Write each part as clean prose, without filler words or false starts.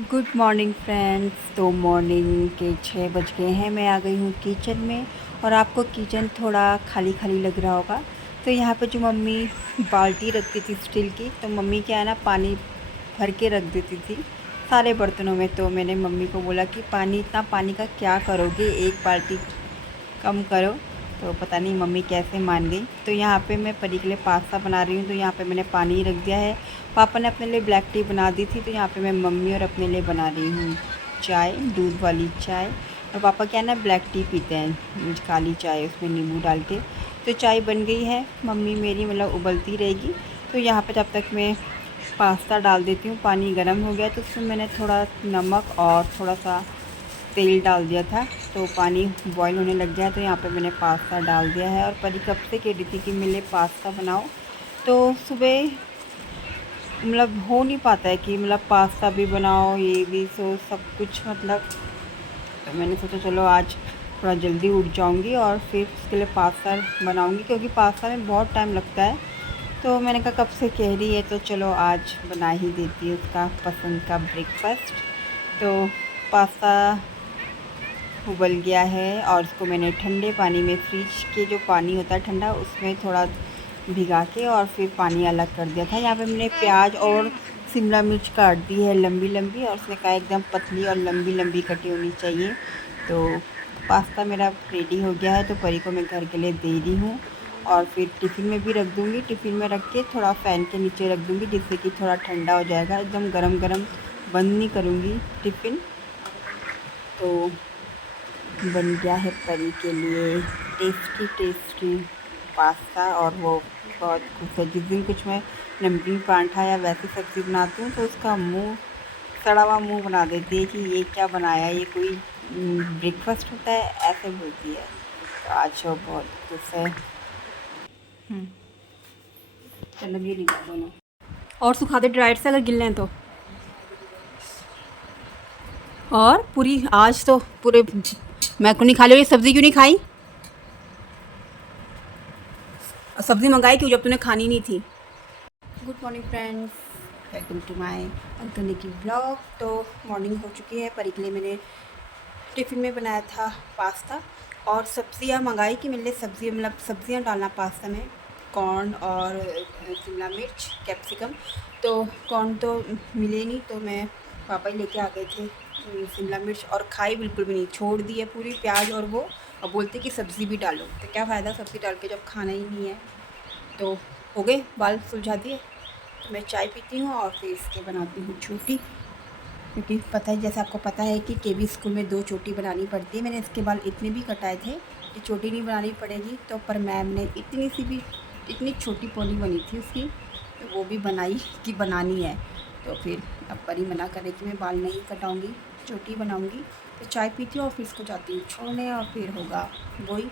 Good morning friends. तो morning के 6 बज गए हैं। मैं आ गई हूँ किचन में और आपको किचन थोड़ा खाली खाली लग रहा होगा। तो यहाँ पे जो मम्मी बाल्टी रखती थी स्टील की, तो मम्मी क्या है ना, पानी भर के रख देती थी सारे बर्तनों में। तो मैंने मम्मी को बोला कि पानी, इतना पानी का क्या करोगे, एक बाल्टी कम करो। तो पता नहीं मम्मी कैसे मान गई। तो यहाँ पे मैं परी के लिए पास्ता बना रही हूँ। तो यहाँ पे मैंने पानी रख दिया है। पापा ने अपने लिए ब्लैक टी बना दी थी, तो यहाँ पे मैं मम्मी और अपने लिए बना रही हूँ चाय, दूध वाली चाय। और पापा क्या है ना, ब्लैक टी पीते हैं, काली चाय उसमें नींबू डाल के। तो चाय बन गई है मम्मी मेरी, मतलब उबलती रहेगी। तो यहाँ पे जब तक मैं पास्ता डाल देती हूँ। पानी गर्म हो गया तो उसमें मैंने थोड़ा नमक और थोड़ा सा तेल डाल दिया था। तो पानी बॉईल होने लग गया, तो यहाँ पे मैंने पास्ता डाल दिया है। और परी कब से कह रही थी कि मेरे लिए पास्ता बनाओ। तो सुबह मतलब हो नहीं पाता है कि मतलब पास्ता भी बनाओ, ये भी, सो सब कुछ मतलब। तो मैंने सोचा चलो आज थोड़ा जल्दी उठ जाऊंगी और फिर उसके लिए पास्ता बनाऊंगी, क्योंकि पास्ता में बहुत टाइम लगता है। तो मैंने कहा कब से कह रही है, तो चलो आज बना ही देती हूँ उसका पसंद का ब्रेकफास्ट। तो पास्ता उबल गया है और उसको मैंने ठंडे पानी में, फ्रिज के जो पानी होता है ठंडा, उसमें थोड़ा भिगा के और फिर पानी अलग कर दिया था। यहाँ पे मैंने प्याज और शिमला मिर्च काट दी है लंबी लंबी, और उसने कहा एकदम पतली और लंबी लंबी कटी होनी चाहिए। तो पास्ता मेरा रेडी हो गया है। तो परी को मैं घर के लिए दे रही हूँ और फिर टिफ़िन में भी रख दूँगी। टिफ़िन में रख के थोड़ा फ़ैन के नीचे रख दूँगी, जिससे कि थोड़ा ठंडा हो जाएगा। एकदम गरम गरम बंद नहीं करूँगी टिफ़िन। तो बन गया है परी के लिए टेस्टी टेस्टी पास्ता। और वो बहुत खुश है। जिस दिन कुछ मैं नमकीन पराठा या वैसी सब्ज़ी बनाती हूँ, तो उसका मुंह, सड़ा हुआ मुंह बना देती है कि ये क्या बनाया, ये कोई ब्रेकफास्ट होता है, ऐसे बोलती है। तो आज वो बहुत खुश है। चलो ये निकाल दोनों और सुखा दे ड्राइड से, अगर गिल हैं तो। और पूरी आज तो पूरे मैक्रोनी खा लो। ये सब्ज़ी क्यों नहीं खाई? सब्ज़ी मंगाई क्यों जब तूने खानी नहीं थी? Good morning friends, welcome to my organic blog. तो मॉर्निंग हो चुकी है। परी के लिए मैंने टिफ़िन में बनाया था पास्ता और सब्ज़ियाँ मंगाई कि मेरे लिए सब्ज़ी, मतलब सब्ज़ियाँ डालना पास्ता में, कॉर्न और शिमला मिर्च, कैप्सिकम। तो कॉर्न तो मिले नहीं, तो मैं पापा ही लेके आ गए थे शिमला मिर्च, और खाई बिल्कुल भी नहीं, छोड़ दी है पूरी प्याज और वो। और बोलते कि सब्ज़ी भी डालो, तो क्या फ़ायदा सब्ज़ी डाल के जब खाना ही नहीं है। तो हो गए, बाल सुलझा दिए। तो मैं चाय पीती हूँ और फिर इसके बनाती हूँ चोटी, क्योंकि पता है, जैसे आपको पता है कि केवी स्कूल में 2 चोटी बनानी पड़ती है। मैंने इसके बाल इतने भी कटाए थे कि चोटी नहीं बनानी पड़ेगी, तो पर मैम ने इतनी सी भी, इतनी छोटी पोनी बनी थी उसकी, तो वो भी बनाई कि बनानी है। तो फिर अब परी मना करे कि मैं बाल नहीं कटाऊँगी, चोटी बनाऊँगी। तो चाय पीती हूँ और फिर इसको जाती हूँ छोड़ने, और फिर होगा वही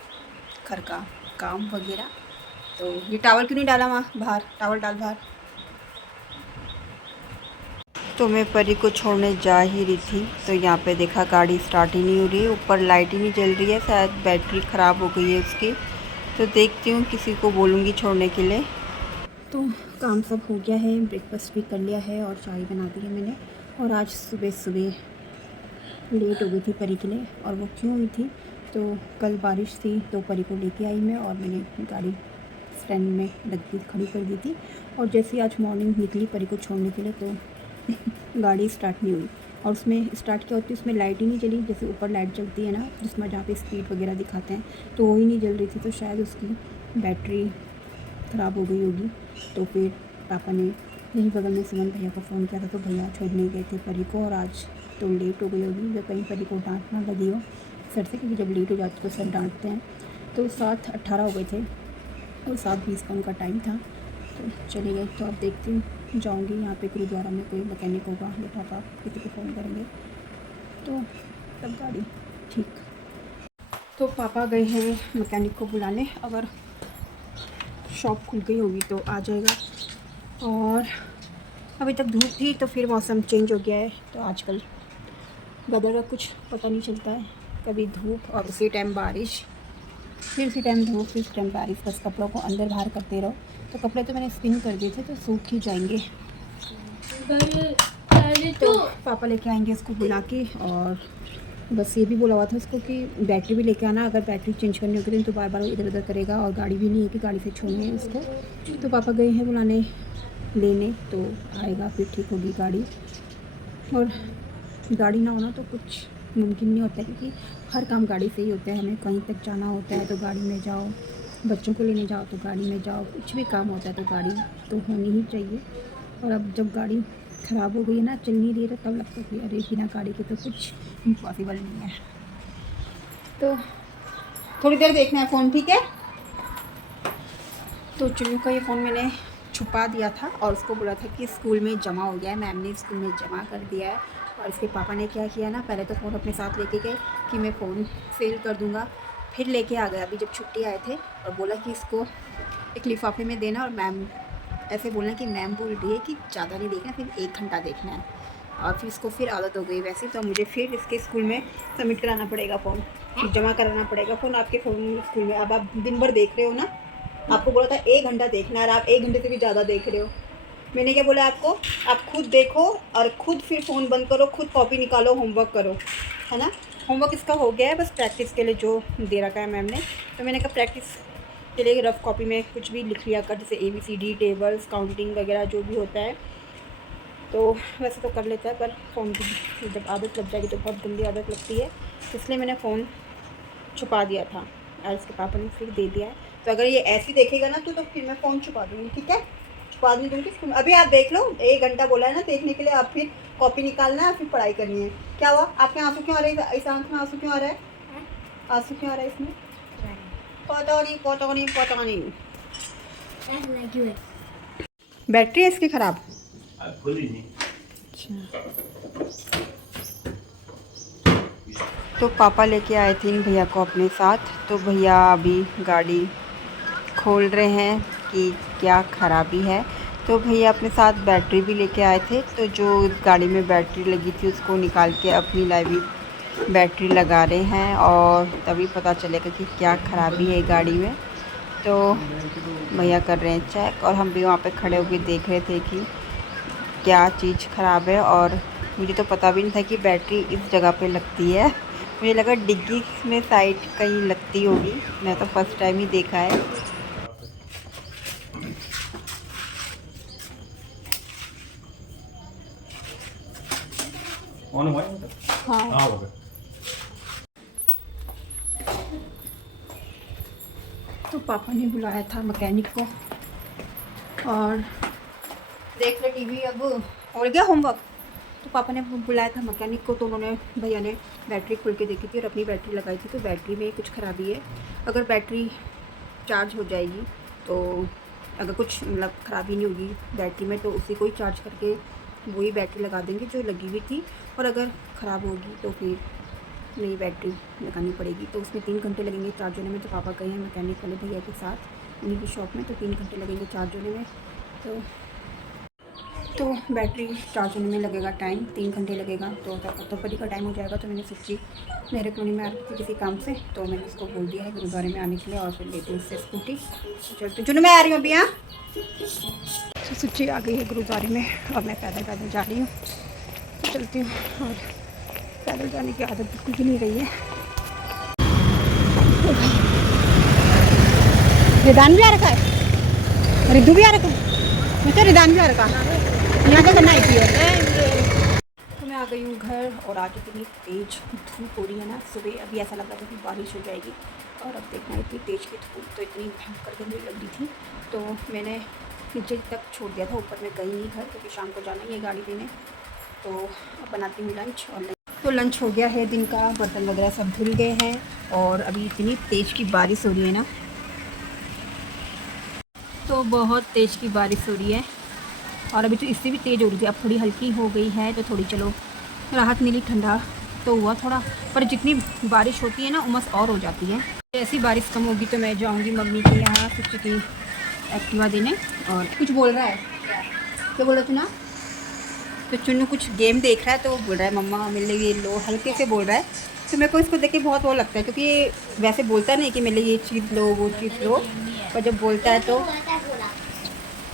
घर का काम वगैरह। तो ये टावल क्यों नहीं डाला वहाँ बाहर, टावल डाल बाहर। तो मैं परी को छोड़ने जा ही रही थी, तो यहाँ पे देखा गाड़ी स्टार्ट ही नहीं हो रही, ऊपर लाइट ही नहीं जल रही है, शायद बैटरी ख़राब हो गई है उसकी। तो देखती हूँ, किसी को बोलूँगी छोड़ने के लिए। तो काम सब हो गया है, ब्रेकफास्ट भी कर लिया है और चाय बना दी है मैंने। और आज सुबह सुबह लेट हो गई थी परी के लिए, और वो क्यों हुई थी, तो कल बारिश थी, तो परी को लेके आई मैं, और मैंने गाड़ी स्टैंड में लग दी, खड़ी कर दी थी। और जैसे ही आज मॉर्निंग निकली परी को छोड़ने के लिए, तो गाड़ी स्टार्ट नहीं हुई। और उसमें स्टार्ट क्या होती है, उसमें लाइट ही नहीं जली। जैसे ऊपर लाइट जलती है ना, जिसमें जहाँ पे स्पीड वगैरह दिखाते हैं, तो वो ही नहीं जल रही थी। तो शायद उसकी बैटरी ख़राब हो गई होगी। तो फिर पापा ने यहीं बगल में सुमन भैया को फ़ोन किया था, तो भैया छोड़ने गए थे परी को। और आज तो लेट हो गई होगी, जब कहीं परी को डांट ना लगी हो सर से, क्योंकि जब लेट हो जाती तो सर डांटते हैं। तो 7:18 हो गए थे और 7:20 का उनका टाइम था, तो चले गए। तो अब देखती हूँ, जाऊँगी यहाँ पे गुरुद्वारा में कोई मैकेनिक होगा, या पापा किसी को फ़ोन करेंगे, तो तब गाड़ी ठीक। तो पापा गए हैं मैकेनिक को बुलाने, अगर शॉप खुल गई होगी तो आ जाएगा। और अभी तक धूप थी, तो फिर मौसम चेंज हो गया है। तो आजकल वेदर का कुछ पता नहीं चलता है, कभी धूप और उसी टाइम बारिश, फिर उसी टाइम धूप, फिर उसी टाइम बारिश। बस कपड़ों को अंदर बाहर करते रहो। तो कपड़े तो मैंने स्पिन कर दिए थे, तो सूख ही जाएंगे। तो पापा लेके आएंगे इसको बुला के, और बस ये भी बोला हुआ था उसको कि बैटरी भी लेके आना, अगर बैटरी चेंज करनी होगी तो बार बार इधर उधर करेगा, और गाड़ी भी नहीं है कि गाड़ी से छोड़नी है उसको। तो पापा गए हैं बुलाने लेने, तो आएगा फिर ठीक होगी गाड़ी। और गाड़ी ना होना तो कुछ मुमकिन नहीं होता है, क्योंकि हर काम गाड़ी से ही होता है। हमें कहीं तक जाना होता है तो गाड़ी में जाओ, बच्चों को लेने जाओ तो गाड़ी में जाओ, कुछ भी काम होता है तो गाड़ी तो होनी ही चाहिए। और अब जब गाड़ी ख़राब हो गई है ना, चल नहीं रही, तब लगता है कि अरे बिना गाड़ी के तो कुछ इम्पॉसिबल नहीं है। तो थोड़ी देर देखना है फ़ोन, ठीक है। तो चुन्नू का ये फ़ोन मैंने छुपा दिया था और उसको बोला था कि स्कूल में जमा हो गया है, मैम ने स्कूल में जमा कर दिया है। और इसके पापा ने क्या किया ना, पहले तो फ़ोन अपने साथ लेके गए कि मैं फ़ोन सेल कर दूँगा, फिर लेके आ गया अभी जब छुट्टी आए थे, और बोला कि इसको एक लिफाफे में देना, और मैम ऐसे बोलना कि मैम बोल रही है कि ज़्यादा नहीं देखना, सिर्फ 1 घंटा देखना है। और फिर इसको फिर आदत हो गई वैसे, तो मुझे फिर इसके स्कूल में सबमिट कराना पड़ेगा फ़ोन, फिर जमा कराना पड़ेगा फ़ोन आपके फ़ोन स्कूल में। अब आप दिन भर देख रहे हो ना, आपको बोला था 1 घंटा देखना है, और आप 1 घंटे से भी ज़्यादा देख रहे हो। मैंने क्या बोला आपको, आप खुद देखो और खुद फिर फ़ोन बंद करो, खुद कॉपी निकालो, होमवर्क करो, है ना। होमवर्क इसका हो गया है, बस प्रैक्टिस के लिए जो दे रखा है मैम ने। तो मैंने कहा प्रैक्टिस के लिए रफ़ कॉपी में कुछ भी लिख लिया कर, जैसे ABCD टेबल्स, काउंटिंग वगैरह जो भी होता है, तो वैसे तो कर लेता है, पर फ़ोन की जब आदत लग जाएगी तो बहुत गंदी आदत लगती है, इसलिए मैंने फ़ोन छुपा दिया था और इसके पापा ने फिर दे दिया है। तो अगर ये ऐसे देखेगा ना तो फिर मैं फ़ोन छुपा दूँगी, ठीक है, छुपा नहीं दूँगी। अभी आप देख लो, 1 घंटा बोला है ना देखने के लिए, आप फिर कॉपी निकालना है, फिर पढ़ाई करनी है। क्या हुआ, आपके आंसू क्यों आ रहे हैं, इस आँख में आंसू क्यों आ रहा है, आंसू क्यों आ रहा है इसमें, पता नहीं पता नहीं पता नहीं। बैटरी है इसकी ख़राब। तो पापा लेके आए थे इन भैया को अपने साथ, तो भैया अभी गाड़ी खोल रहे हैं कि क्या ख़राबी है। तो भैया अपने साथ बैटरी भी लेके आए थे, तो जो गाड़ी में बैटरी लगी थी उसको निकाल के अपनी लाइव बैटरी लगा रहे हैं, और तभी पता चलेगा कि क्या ख़राबी है गाड़ी में। तो भैया कर रहे हैं चेक, और हम भी वहाँ पे खड़े होकर देख रहे थे कि क्या चीज़ ख़राब है। और मुझे तो पता भी नहीं था कि बैटरी इस जगह पे लगती है, मुझे लगा डिग्गी में साइड कहीं लगती होगी, मैं तो फर्स्ट टाइम ही देखा है। हाँ। तो पापा ने बुलाया था मैकेनिक को, और देख रहे टीवी, अब हो गया होमवर्क। तो पापा ने बुलाया था मैकेनिक को, तो उन्होंने भैया ने बैटरी खोल के देखी थी और अपनी बैटरी लगाई थी। तो बैटरी में कुछ ख़राबी है, अगर बैटरी चार्ज हो जाएगी तो अगर कुछ मतलब ख़राबी नहीं होगी बैटरी में, तो उसी को ही चार्ज करके वही बैटरी लगा देंगे जो लगी हुई थी। और अगर ख़राब होगी तो फिर नई बैटरी लगानी पड़ेगी। तो उसमें 3 घंटे लगेंगे चार्ज होने में। तो पापा गए हैं मैकेनिक वाले भैया के साथ उन्हीं की शॉप में, तो 3 घंटे लगेंगे चार्ज होने में। तो बैटरी चार्ज होने में लगेगा टाइम, 3 घंटे लगेगा। तो दोपहर का टाइम हो जाएगा। तो मैंने सोची, मेरे कॉलोनी में आ रही थी किसी काम से, तो मैंने उसको बोल दिया है गुरुद्वारे में आने के लिए, और फिर लेती हूँ उससे स्कूटी। चलते जुनू, मैं आ रही हूँ अभी। यहाँ तो सुची आ गई है गुरुद्वारे में, और मैं पैदल पैदल जा रही हूँ। तो चलती हूँ, और पैदल जाने की आदत बिल्कुल भी नहीं रही है। रिदान भी आ रखा है, रिद्धू भी आ रखा है, मुझे रिदान भी आ रखा है, यहाँ का करना आई थी। तो मैं आ गई हूँ घर, और आज इतनी तेज़ धूप हो रही है ना, सुबह अभी ऐसा लग रहा था कि बारिश हो जाएगी, और अब देखना इतनी तेज़ की धूप, तो इतनी भयंकर गर्मी लग रही थी। तो मैंने नीचे तक छोड़ दिया था, ऊपर में गई नहीं घर, क्योंकि शाम को जाना ही है गाड़ी देने। तो अब बनाती हूँ लंच, और तो लंच हो गया है दिन का, बर्तन वगैरह सब धुल गए हैं, और अभी इतनी तेज़ की बारिश हो रही है ना, तो बहुत तेज़ की बारिश हो रही है। और अभी तो इससे भी तेज़ हो रही थी, अब थोड़ी हल्की हो गई है, तो थोड़ी चलो राहत मिली, ठंडा तो हुआ थोड़ा। पर जितनी बारिश होती है ना, उमस और हो जाती है। ऐसी बारिश कम होगी तो मैं जाऊंगी मम्मी के यहाँ कुछ की एक्टिवा देने। और कुछ बोल रहा है, क्या बोला तू ना, तो चुन्नू कुछ गेम देख रहा है, तो वो बोल रहा है मम्मा मेरे लिए ये लो, हल्के से बोल रहा है। तो मेरे को इसको देख के बहुत वो लगता है, क्योंकि ये वैसे बोलता नहीं कि मेरे लिए ये चीज़ लो वो चीज़ लो, पर जब बोलता है तो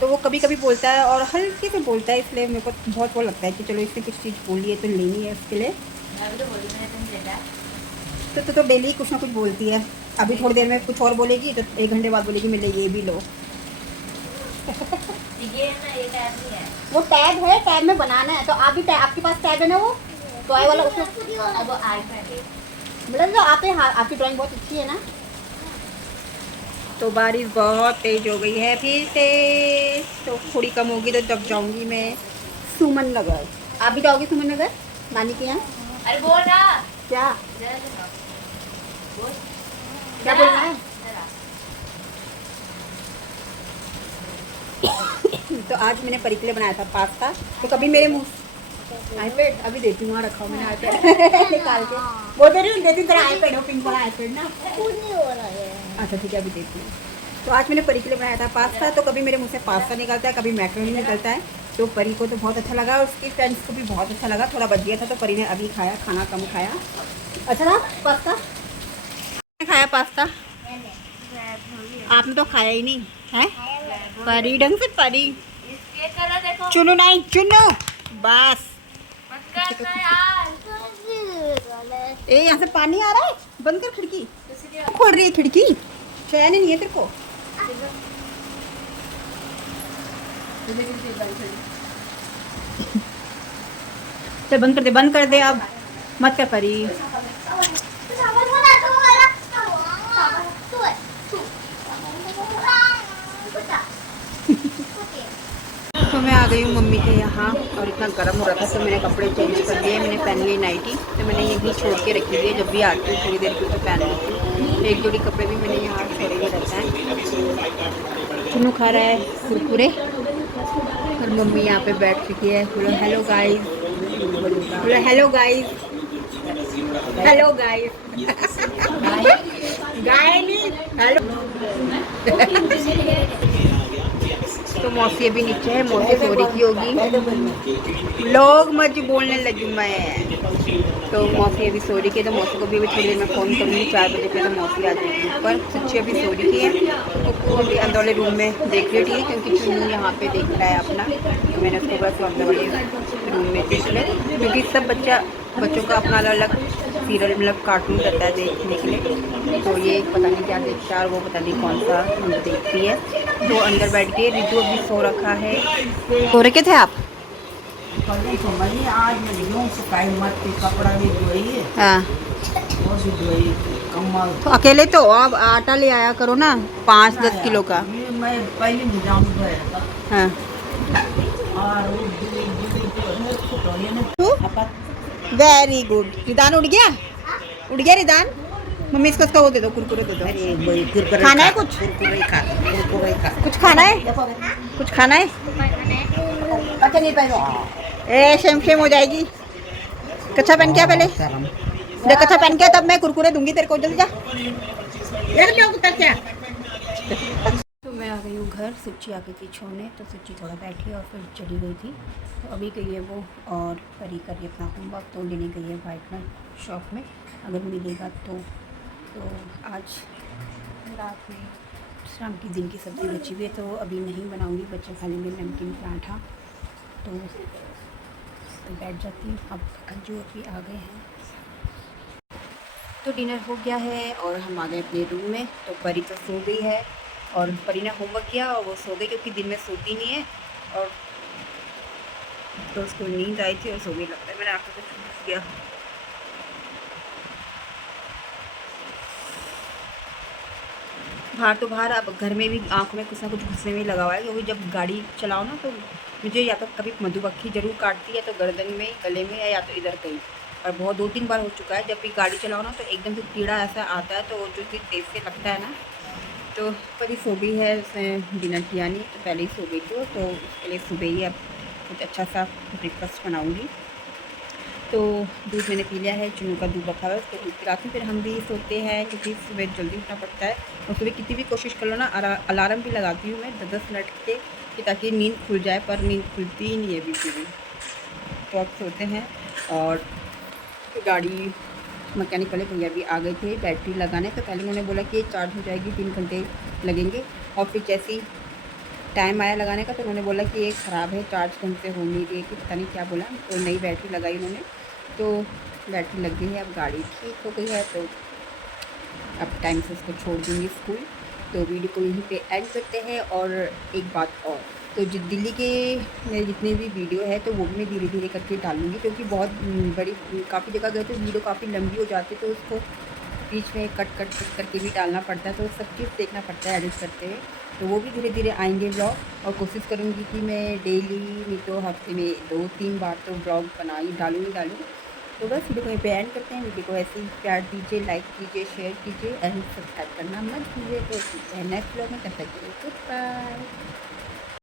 तो वो कभी कभी बोलता है और हल्के से बोलता है, इसलिए मेरे को बहुत वो लगता है कि चलो इसने कुछ चीज़ बोली है तो लेनी है उसके लिए। तो डेली कुछ ना कुछ बोलती है। अभी थोड़ी देर में कुछ और बोलेगी तो 1 घंटे बाद बोलेगी मेरे लिए ये भी लो। ये ना ये टैब नहीं है, वो टैब है, टैब में बनाना है। तो आप भी आपके पास टैब है ना, वो टॉय वाला, उसमें अब वो आईपैड है। मतलब जो आप आपकी ड्राइंग बहुत अच्छी है ना। तो बारिश बहुत तेज हो गई है फिर से, तो थोड़ी कम होगी तो जब जाऊंगी मैं सुमन नगर। आप भी जाओगी सुमन नगर नानी के यहाँ? अरे बोल रहा क्या बोल, क्या बोलना है? तो आज मैंने परी के लिए बनाया था पास्ता। तो कभी मेरे मुँह आईपैड अभी देती हूँ, वहाँ रखा हूँ मैंने आईपैड निकाल के। वो दे रही हूँ, देती हूँ तेरा आईपैड, हो पिंक वाला आईपैड ना। अच्छा ठीक है, अभी देती हूँ। तो आज मैंने परी के लिए बनाया था पास्ता। तो कभी मेरे मुँह से पास्ता निकलता है, कभी मैक्रोनी निकलता है। तो परी को तो बहुत अच्छा लगा और उसकी फ्रेंड्स को भी बहुत अच्छा लगा। थोड़ा बच गया था तो परी ने अभी खाया, खाना कम खाया। अच्छा ना पास्ता? खाया पास्ता? आपने तो खाया ही नहीं है। परी ढंग से परी, इसके कलर देखो, चुनो नहीं चुनो बस। मत करना यार। ए यहाँ से पानी आ रहा है, बंद कर खिड़की। खोल रही है खिड़की, चैन नहीं है तेरे को। चल बंद कर दे, बंद कर दे अब, मत कर परी। तो मैं आ गई हूँ मम्मी के यहाँ और इतना गर्म हो रहा था तो मैंने कपड़े चेंज कर दिए। मैंने पहन ली नाइटी, तो मैंने यहीं छोड़ के रखी हुई है, जब भी आती हूँ थोड़ी देर के लिए तो पहन लेती हूँ। एक जोड़ी कपड़े भी मैंने यहाँ छोड़े हुए रहता है। चुनू खा रहा है कुरकुरे और मम्मी यहाँ पे बैठ चुकी है। बोलो हेलो गाइस, बोलो हेलो गाइस, हेलो गाइस। गाय नहीं हेलो। तो मौसी अभी नीचे है, मौसी सो रही की होगी। लोग मत बोलने लगी मैं। तो मौसी अभी सो रही की है, तो मौसी को भी अभी थोड़ी देर में फ़ोन करूँगी 4 बजे पे, तो मौसी आ जाएगी ऊपर। सच्ची अभी सो रही की है, तो अभी अंदर वाले रूम में देख रही थी क्योंकि चुन्नू यहाँ पे देख रहा है अपना। तो मैंने उसको बस अंदर वाले रूम में देख लिया, क्योंकि सब बच्चों का अपना अलग अलग सीरियल मतलब कार्टून रहता है देखने के लिए। तो ये पता नहीं क्या देखता है और वो पता नहीं कौन सा देखती है। तो अंदर बैठ के रितु अभी सो रखा है। सो रखे थे आप? आज मैं सुखाई मत के कपड़ा भी धोई, हाँ और भी धोई कम्बल। तो अकेले तो आप आटा ले आया करो ना 5-10 किलो का। ये मैं पहले निजाम हाँ वेरी गुड। रिदान उड़ गया, उड़ गया रिदान। मम्मी इसको वो दे दो, कुरकुरे दे दो। खाना है कुछ? कुछ खाना है? कुछ खाना है? अच्छा नहीं पहनो, ए शेम शेम हो जाएगी। कच्छा पहन क्या पहले, जब कच्छा पहन के तब मैं कुरकुरे दूंगी तेरे को। जल्दी जा। तो मैं आ गई हूँ घर, सुच्ची आ गई थी छोड़ने, तो सुच्ची थोड़ा बैठी और फिर चली गई थी। तो अभी गई है वो और परी कर रही अपना होमवर्क, तो लेने गई है वाइटनर शॉप में, अगर मिलेगा तो। आज रात में शाम की दिन की सब्ज़ी बची हुई है, तो अभी नहीं बनाऊंगी, बच्चे खा लेंगे नमकीन पराठा। तो बैठ जाती हूँ। अब अंजू अभी आ गए हैं, तो डिनर हो गया है और हम आ गए अपने रूम में। तो परी तो सो गई है और परी ने होमवर्क किया और वो सो गई, क्योंकि दिन में सोती नहीं है और तो उसको नींद आई थी और सो गई लगता है। मैंने आँखों को छूट गया। बाहर तो बाहर, अब घर में भी आँखों में कुछ ना कुछ घुसने में लगा हुआ है, क्योंकि जब गाड़ी चलाओ ना तो मुझे या तो कभी मधुमक्खी ज़रूर काटती है, तो गर्दन में, गले में, या तो इधर कहीं। और बहुत 2-3 बार हो चुका है, जब भी गाड़ी चलाओ ना तो एकदम से कीड़ा ऐसा आता है, तो जो कि तेज़ से लगता है ना। तो परी सो गई है, उसने डिनर किया नहीं, तो पहले ही सो गई थी, तो उसके लिए सुबह ही अब कुछ अच्छा सा ब्रेकफास्ट बनाऊँगी। तो दूध मैंने पी लिया है, चुनू का दूध रखा हुआ है, उसको दूध पिलाती हूँ। फिर हम भी सोते हैं, क्योंकि सुबह जल्दी उठना पड़ता है। और सुबह कितनी भी कोशिश कर लो ना, अलार्म भी लगाती हूँ मैं 10-10 मिनट के, कि ताकि नींद खुल जाए, पर नींद खुलती ही नहीं है बिल्कुल भी। तो अब सोते हैं। और गाड़ी मैकेनिक वाले भैया भी आ गए थे बैटरी लगाने, तो पहले उन्होंने बोला कि ये चार्ज हो जाएगी, 3 घंटे लगेंगे। और फिर जैसे ही टाइम आया लगाने का तो उन्होंने बोला कि ये ख़राब है, चार्ज ढंग से हो नहीं रही है, कि पता नहीं क्या बोला, तो नई बैटरी लगाई उन्होंने, तो बैटरी लग गई है, अब गाड़ी ठीक हो गई है, तो अब टाइम से उसको छोड़ दूँगी स्कूल। तो वीडियो को यहीं पे एंड करते हैं। और एक बात और, तो जो दिल्ली के मेरे जितने भी वीडियो है तो वो भी मैं धीरे धीरे करके डालूँगी, क्योंकि बहुत बड़ी काफ़ी जगह गए तो वीडियो काफ़ी लंबी हो जाती है, तो उसको बीच में कट करके भी डालना पड़ता है, तो सब चीज़ देखना पड़ता है एडिट करते हुए। तो वो भी धीरे धीरे आएंगे ब्लॉग, और कोशिश करूँगी कि मैं डेली नहीं तो हफ्ते में 2-3 बार तो ब्लॉग डालूँ। तो बस वीडियो को यहीं पे एंड करते हैं। वीडियो को ऐसे ही प्यार दीजिए, लाइक कीजिए, शेयर कीजिए एंड सब्सक्राइब करना मत भूलिए। तो नेक्स्ट ब्लॉग में तब तक के लिए गुड बाय।